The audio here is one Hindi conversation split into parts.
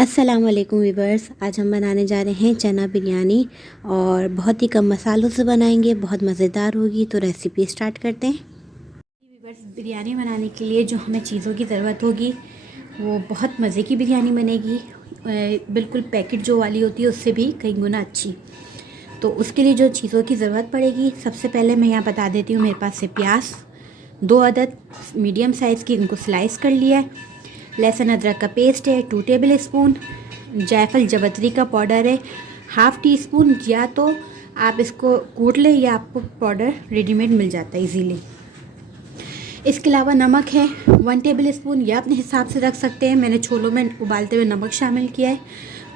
अस्सलाम वालेकुम वीवर्स। आज हम बनाने जा रहे हैं चना बिरयानी और बहुत ही कम मसालों से बनाएंगे, बहुत मज़ेदार होगी। तो रेसिपी स्टार्ट करते हैं। वीवर्स, बिरयानी बनाने के लिए जो हमें चीज़ों की ज़रूरत होगी वो बहुत मज़े की बिरयानी बनेगी, बिल्कुल पैकेट जो वाली होती है उससे भी कई गुना अच्छी। तो उसके लिए जो चीज़ों की ज़रूरत पड़ेगी, सबसे पहले मैं यहाँ बता देती हूँ। मेरे पास से प्याज 2 अदद मीडियम साइज़ की, इनको स्लाइस कर लिया है। लहसुन अदरक का पेस्ट है 2 टेबल स्पून। जायफल जवतरी का पाउडर है 1/2 टी स्पून, या तो आप इसको कूट लें या आपको पाउडर रेडीमेड मिल जाता है इजीली। इसके अलावा नमक है 1 टेबल स्पून, या अपने हिसाब से रख सकते हैं। मैंने छोलों में उबालते हुए नमक शामिल किया है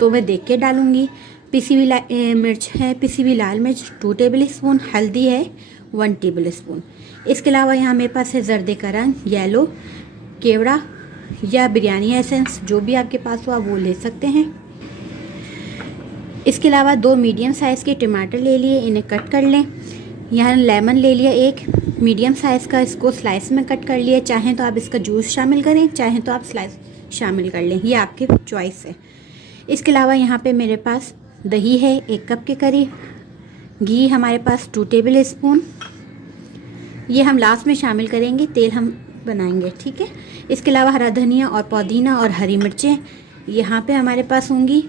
तो मैं देख के डालूँगी। पिसी हुई मिर्च है, पिसी हुई लाल मिर्च 2 टेबल स्पून। हल्दी है 1 टेबल स्पून। इसके अलावा यहाँ मेरे पास है जर्दे का रंग, येलो, केवड़ा या बिरयानी एसेंस, जो भी आपके पास हो आप वो ले सकते हैं। इसके अलावा 2 मीडियम साइज़ के टमाटर ले लिए, इन्हें कट कर लें। यहाँ लेमन ले लिया 1 मीडियम साइज़ का, इसको स्लाइस में कट कर लिया। चाहें तो आप इसका जूस शामिल करें, चाहें तो आप स्लाइस शामिल कर लें, ये आपकी चॉइस है। इसके अलावा यहाँ पे मेरे पास दही है 1 कप के करीब। घी हमारे पास 2 टेबल स्पून, ये हम लास्ट में शामिल करेंगे, तेल हम बनाएंगे, ठीक है। इसके अलावा हरा धनिया और पुदीना और हरी मिर्चें यहाँ पे हमारे पास होंगी।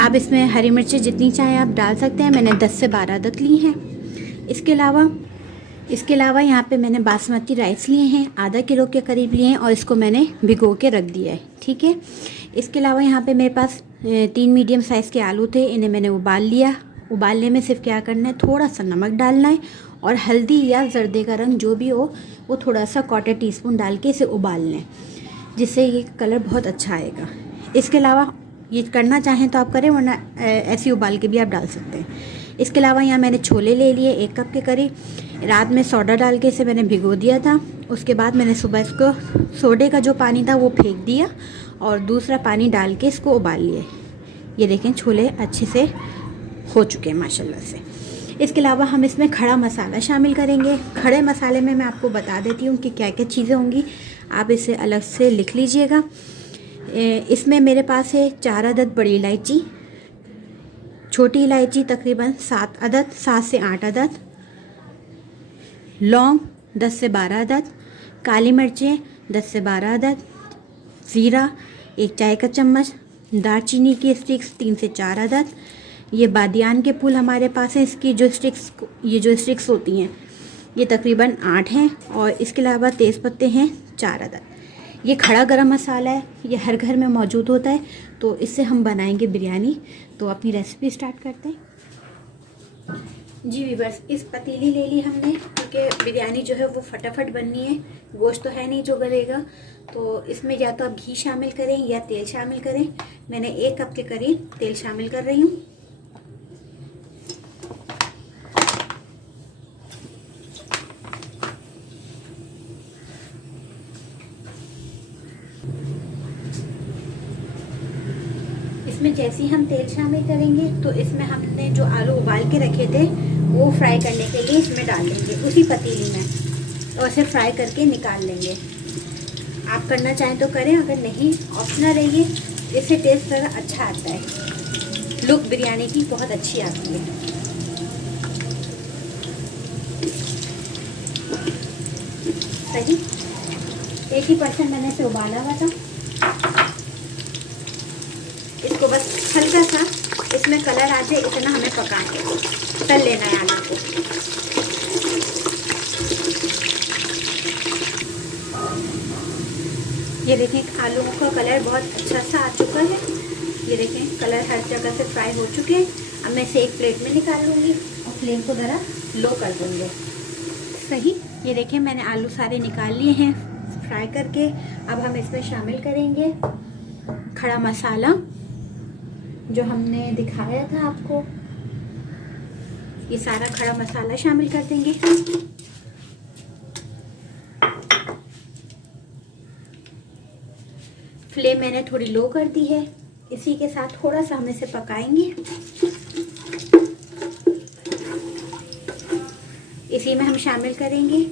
आप इसमें हरी मिर्चें जितनी चाहें आप डाल सकते हैं। मैंने 10 से 12 अदद ली हैं। इसके अलावा यहाँ पे मैंने बासमती राइस लिए हैं, आधा किलो के करीब लिए हैं, और इसको मैंने भिगो के रख दिया है, ठीक है। इसके अलावा यहाँ पे मेरे पास 3 मीडियम साइज़ के आलू थे, इन्हें मैंने उबाल लिया। उबालने में सिर्फ क्या करना है, थोड़ा सा नमक डालना है और हल्दी या जर्दे का रंग जो भी हो वो थोड़ा सा 1/4 टीस्पून डाल के इसे उबाल लें, जिससे ये कलर बहुत अच्छा आएगा। इसके अलावा ये करना चाहें तो आप करें, वरना ऐसे उबाल के भी आप डाल सकते हैं। इसके अलावा यहाँ मैंने छोले ले लिए 1 कप के करीब। रात में सोडा डाल के इसे मैंने भिगो दिया था। उसके बाद मैंने सुबह इसको सोडे का जो पानी था वो फेंक दिया और दूसरा पानी डाल के इसको उबाल लिए। ये देखें छोले अच्छे से हो चुके हैं माशाल्लाह से। इसके अलावा हम इसमें खड़ा मसाला शामिल करेंगे। खड़े मसाले में मैं आपको बता देती हूँ कि क्या क्या चीज़ें होंगी, आप इसे अलग से लिख लीजिएगा। इसमें मेरे पास है 4 अदद बड़ी इलायची, छोटी इलायची तकरीबन 7 अदद, 7 से 8 अदद, लौंग 10 से 12 अदद, काली मिर्चें 10 से 12 अदद, ज़ीरा 1 चाय का चम्मच, दालचीनी की स्टिक्स 3 से 4 अदद। ये बादियान के फूल हमारे पास हैं, इसकी जो स्टिक्स होती हैं ये तकरीबन 8 हैं, और इसके अलावा तेज़ पत्ते हैं 4 अदद। ये खड़ा गरम मसाला है, ये हर घर में मौजूद होता है, तो इससे हम बनाएंगे बिरयानी। तो अपनी रेसिपी स्टार्ट करते हैं। जी वीवर्स, इस पतीली ले ली हमने क्योंकि बिरयानी जो है वो फटाफट बननी है, गोश्त तो है नहीं जो गलेगा। तो इसमें या तो आप घी शामिल करें या तेल शामिल करें। मैंने 1 कप के करीब तेल शामिल कर रही हूँ। इसमें जैसे ही हम तेल शामिल करेंगे तो इसमें हमने जो आलू उबाल के रखे थे वो फ्राई करने के लिए इसमें डाल लेंगे उसी पतीली में, और इसे फ्राई करके निकाल लेंगे। आप करना चाहें तो करें, अगर नहीं ऑप्शनल है ये, इससे टेस्ट ज़रा अच्छा आता है, लुक बिरयानी की बहुत अच्छी आती है। सही 80% मैंने इसे उबाला हुआ था। इसको बस हल्का सा इसमें कलर आ जाए इतना हमें पकाना है, तल लेना है आलू को। ये देखें आलू का कलर बहुत अच्छा सा आ चुका है। ये देखें कलर हर जगह से फ्राई हो चुके हैं। अब मैं इसे एक प्लेट में निकाल लूँगी और फ्लेम को ज़रा लो कर दूँगी। सही, ये देखें मैंने आलू सारे निकाल लिए हैं फ्राई करके। अब हम इसमें शामिल करेंगे खड़ा मसाला जो हमने दिखाया था आपको, ये सारा खड़ा मसाला शामिल कर देंगे। फ्लेम मैंने थोड़ी लो कर दी है। इसी के साथ थोड़ा सा हम इसे पकाएंगे। इसी में हम शामिल करेंगे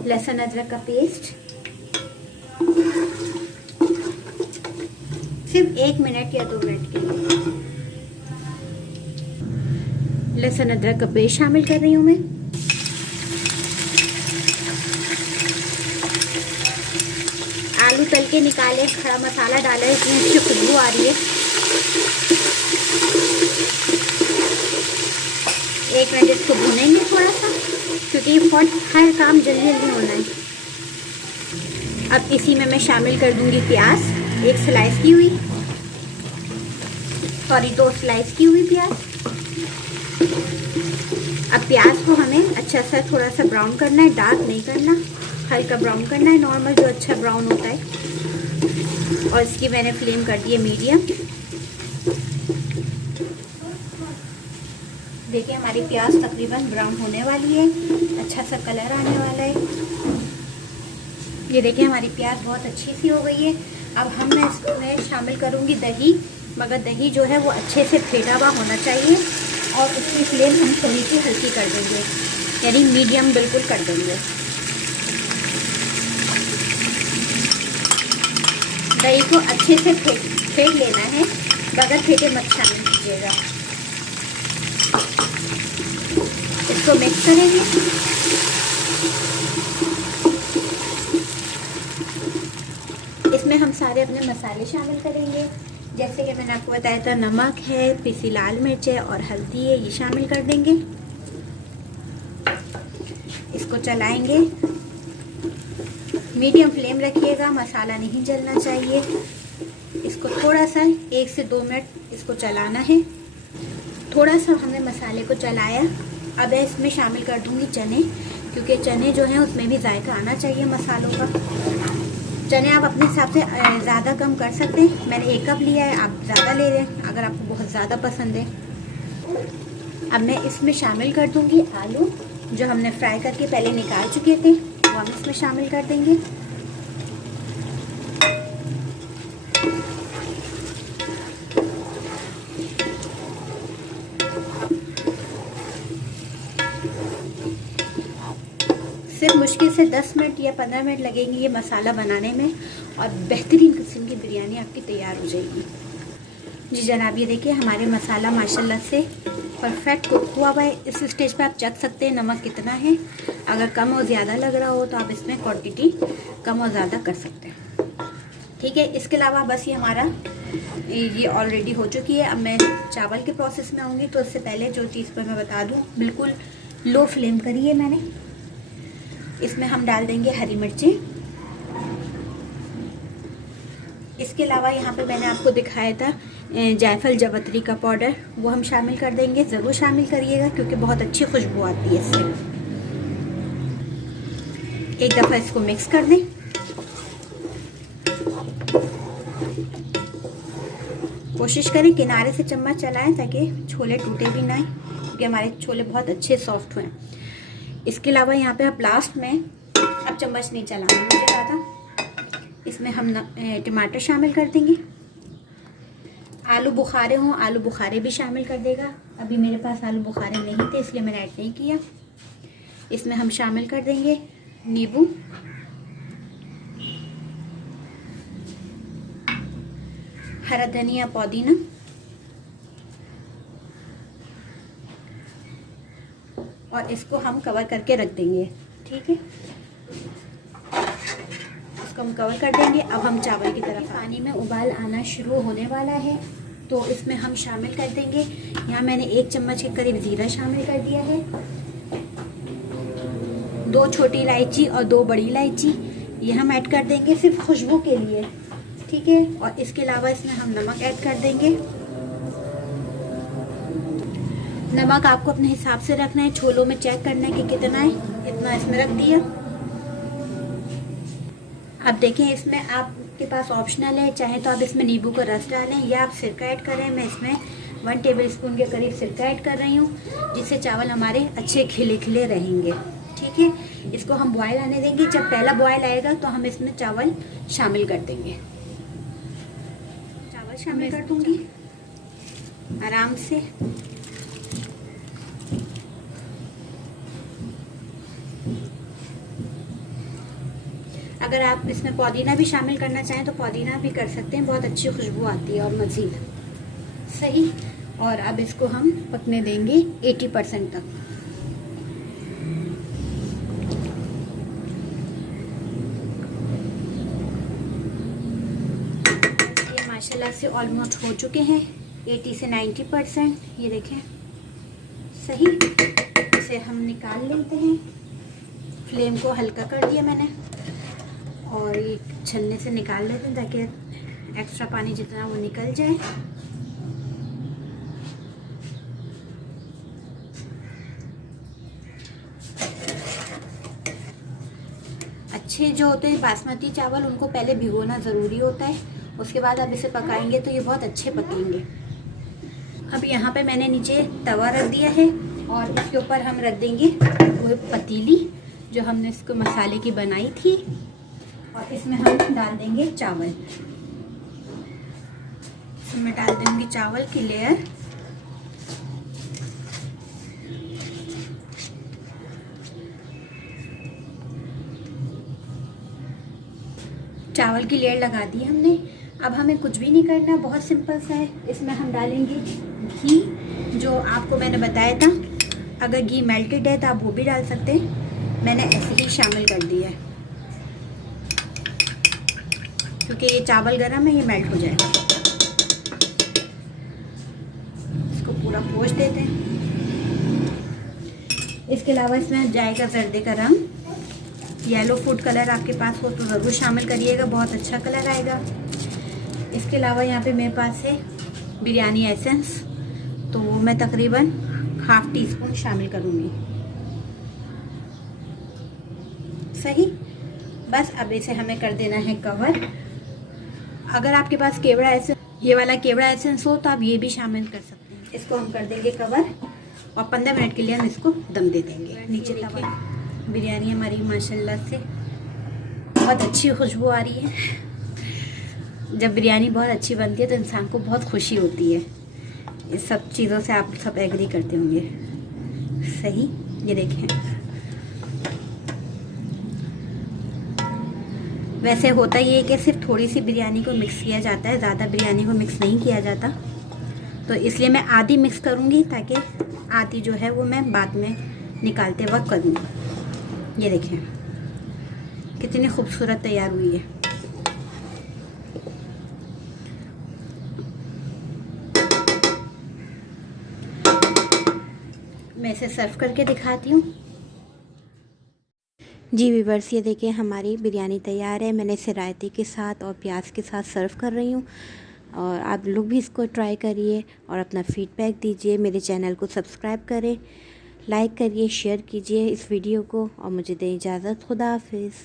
लहसुन अदरक का पेस्ट, सिर्फ 1 मिनट या 2 मिनट के लिए। लहसुन अदरक का पेस्ट शामिल कर रही हूँ मैं। आलू तल के निकाले, खड़ा मसाला डाला है, इसमें अच्छी खुशबू आ रही है। 1 मिनट इसको भूनेंगे थोड़ा सा, क्योंकि हर काम जल्दी जल्दी होना है। अब इसी में मैं शामिल कर दूंगी प्याज, 1 स्लाइस की हुई, सॉरी 2 स्लाइस की हुई प्याज। अब प्याज को हमें अच्छा सा थोड़ा सा ब्राउन करना है, डार्क नहीं करना, हल्का ब्राउन करना है, नॉर्मल जो अच्छा ब्राउन होता है। और इसकी मैंने फ्लेम कर दी है मीडियम। देखिए हमारी प्याज तकरीबन ब्राउन होने वाली है, अच्छा सा कलर आने वाला है। ये देखिए हमारी प्याज बहुत अच्छी सी हो गई है। अब मैं इसमें शामिल करूँगी दही, मगर दही जो है वो अच्छे से फेटा हुआ होना चाहिए। और उसकी फ्लेम हम थोड़ी सी हल्की कर देंगे, यानी मीडियम बिल्कुल कर देंगे। दही को अच्छे से फेंट लेना है, बगैर फेंटे मत शामिल कीजिएगा। इसको मिक्स करेंगे। इसमें हम सारे अपने मसाले शामिल करेंगे, जैसे कि मैंने आपको बताया था, नमक है, पिसी लाल मिर्च है और हल्दी है, ये शामिल कर देंगे। इसको चलाएंगे, मीडियम फ्लेम रखिएगा, मसाला नहीं जलना चाहिए। इसको थोड़ा सा 1 से 2 मिनट इसको चलाना है। थोड़ा सा हमने मसाले को चलाया। अब इसमें शामिल कर दूंगी चने, क्योंकि चने जो हैं उसमें भी जायका आना चाहिए मसालों का। चने आप अपने हिसाब से ज़्यादा कम कर सकते हैं। मैंने 1 कप लिया है, आप ज़्यादा ले लें अगर आपको बहुत ज़्यादा पसंद है। अब मैं इसमें शामिल कर दूंगी आलू, जो हमने फ्राई करके पहले निकाल चुके थे, वो हम इसमें शामिल कर देंगे। सिर्फ मुश्किल से 10 मिनट या 15 मिनट लगेंगे ये मसाला बनाने में, और बेहतरीन किस्म की बिरयानी आपकी तैयार हो जाएगी। जी जनाब, ये देखिए हमारे मसाला माशाल्लाह से परफेक्ट कुक हुआ है। इस स्टेज पे आप चख सकते हैं नमक कितना है। अगर कम और ज़्यादा लग रहा हो तो आप इसमें क्वांटिटी कम और ज़्यादा कर सकते हैं। ठीक है, इसके अलावा बस ये हमारा ये ऑलरेडी हो चुकी है। अब मैं चावल के प्रोसेस में आऊँगी, तो उससे पहले जो चीज़ पर मैं बता दूँ, बिल्कुल लो फ्लेम करी है मैंने। इसमें हम डाल देंगे हरी मिर्चें। इसके अलावा यहाँ पे मैंने आपको दिखाया था जायफल जावित्री का पाउडर, वो हम शामिल कर देंगे। ज़रूर शामिल करिएगा, क्योंकि बहुत अच्छी खुशबू आती है इससे। एक दफ़ा इसको मिक्स कर दें। कोशिश करें किनारे से चम्मच चलाएं, ताकि छोले टूटे भी ना, क्योंकि हमारे छोले बहुत अच्छे सॉफ्ट हुए। इसके अलावा यहाँ पे आप लास्ट में, अब चम्मच नहीं चलाना मुझे ज़्यादा, इसमें हम टमाटर शामिल कर देंगे। आलू बुखारे हों, आलू बुखारे भी शामिल कर देगा। अभी मेरे पास आलू बुखारे नहीं थे, इसलिए मैंने ऐड नहीं किया। इसमें हम शामिल कर देंगे नींबू, हरा धनिया, पुदीना, और इसको हम कवर करके रख देंगे। ठीक है, इसको हम कवर कर देंगे। अब हम चावल की तरफ, पानी में उबाल आना शुरू होने वाला है, तो इसमें हम शामिल कर देंगे। यहाँ मैंने 1 चम्मच के करीब ज़ीरा शामिल कर दिया है, 2 छोटी इलायची और 2 बड़ी इलायची, ये हम ऐड कर देंगे सिर्फ खुशबू के लिए। ठीक है, और इसके अलावा इसमें हम नमक ऐड कर देंगे। नमक आपको अपने हिसाब से रखना है, छोलों में चेक करना है कि कितना है, इतना इसमें रख दिया। अब देखें, इसमें आपके पास ऑप्शनल है, चाहे तो आप इसमें नींबू का रस डालें या आप सिरका ऐड करें। मैं इसमें 1 टेबल स्पून के करीब सिरका ऐड कर रही हूँ, जिससे चावल हमारे अच्छे खिले खिले रहेंगे। ठीक है, इसको हम बॉयल आने देंगे। जब पहला बॉयल आएगा तो हम इसमें चावल शामिल कर देंगे। चावल शामिल कर दूंगी आराम से। अगर आप इसमें पुदीना भी शामिल करना चाहें तो पुदीना भी कर सकते हैं, बहुत अच्छी खुशबू आती है और मज़ीद। सही। और अब इसको हम पकने देंगे 80% तक। ये माशाल्लाह से ऑलमोस्ट हो चुके हैं 80 से 90%। ये देखें। सही। इसे हम निकाल लेते हैं। फ्लेम को हल्का कर दिया मैंने और ये छलने से निकाल लेते हैं ताकि एक्स्ट्रा पानी जितना वो निकल जाए। अच्छे जो होते हैं बासमती चावल, उनको पहले भिगोना ज़रूरी होता है, उसके बाद आप इसे पकाएंगे तो ये बहुत अच्छे पकेंगे। अब यहाँ पे मैंने नीचे तवा रख दिया है और इसके ऊपर हम रख देंगे वो पतीली जो हमने इसको मसाले की बनाई थी, और इसमें हम डाल देंगे चावल। इसमें डाल देंगे चावल की लेयर। चावल की लेयर लगा दी हमने। अब हमें कुछ भी नहीं करना, बहुत सिंपल सा है। इसमें हम डालेंगे घी, जो आपको मैंने बताया था। अगर घी मेल्टेड है तो आप वो भी डाल सकते हैं, मैंने ऐसे ही शामिल कर दिया है क्योंकि ये चावल गर्म है, ये मेल्ट हो जाएगा। इसको पूरा पोंछ देते हैं। इसके अलावा इसमें जाएगा जर्दे का रंग, येलो फूड कलर आपके पास हो तो ज़रूर शामिल करिएगा, बहुत अच्छा कलर आएगा। इसके अलावा यहाँ पे मेरे पास है बिरयानी एसेंस, तो वो मैं तकरीबन ½ टीस्पून शामिल करूँगी। सही। बस अब इसे हमें कर देना है कवर। अगर आपके पास केवड़ा एसेंस, ये वाला केवड़ा एसेंस हो तो आप ये भी शामिल कर सकते हैं। इसको हम कर देंगे कवर और 15 मिनट के लिए हम इसको दम दे देंगे। नीचे तवा। बिरयानी हमारी माशाल्लाह से बहुत अच्छी खुशबू आ रही है। जब बिरयानी बहुत अच्छी बनती है तो इंसान को बहुत खुशी होती है। इस सब चीज़ों से आप सब एग्री करते होंगे। सही। ये देखें, वैसे होता ये है कि सिर्फ थोड़ी सी बिरयानी को मिक्स किया जाता है, ज़्यादा बिरयानी को मिक्स नहीं किया जाता, तो इसलिए मैं आधी मिक्स करूँगी ताकि आधी जो है वो मैं बाद में निकालते वक्त करूँगी। ये देखें कितनी खूबसूरत तैयार हुई है। मैं इसे सर्व करके दिखाती हूँ। जी व्यूअर्स, ये देखिए हमारी बिरयानी तैयार है। मैंने इसे रायते के साथ और प्याज के साथ सर्व कर रही हूँ, और आप लोग भी इसको ट्राई करिए और अपना फीडबैक दीजिए। मेरे चैनल को सब्सक्राइब करें, लाइक करिए, शेयर कीजिए इस वीडियो को, और मुझे दें इजाज़त। खुदा हाफिज़।